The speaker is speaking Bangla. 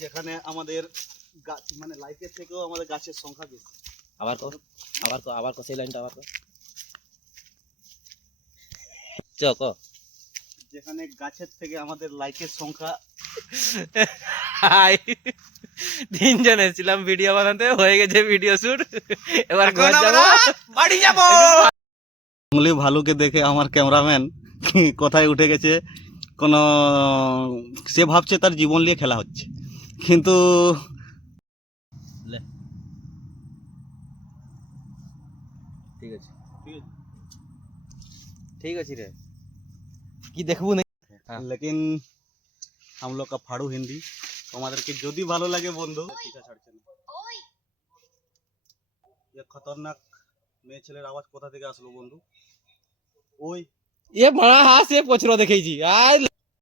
যেখানে আমাদের গাছ মানে লাইকের থেকেও আমাদের গাছের সংখ্যা বেশি। আবার সেই লাইনটা আবার যেখানে গাছের থেকে আমাদের লাইকের সংখ্যা। তিনজন এসেছিলাম ভিডিও বানাতে, হয়ে গেছে ভিডিও শুট, এবার ঘর যাবো, বাড়ি যাবো। জঙ্গলি ভালুকে দেখে আমার ক্যামেরাম্যান কোথায় উঠে গেছে, কোনো সে ভাবছে তার জীবন নিয়ে খেলা হচ্ছে, কিন্তু ঠিক আছে ঠিক আছে রে, কি দেখবো না। लेकिन हम लोग का फाड़ू हिंदी তোমাদেরকে যদি ভালো লাগে বন্ধু, পিছা ছাড়ছে না। ये खतरनाक মেয়ে ছেলের আওয়াজ কোথা থেকে আসলো বন্ধু? ওই এ মারা হাসে পছর দেখেছি আর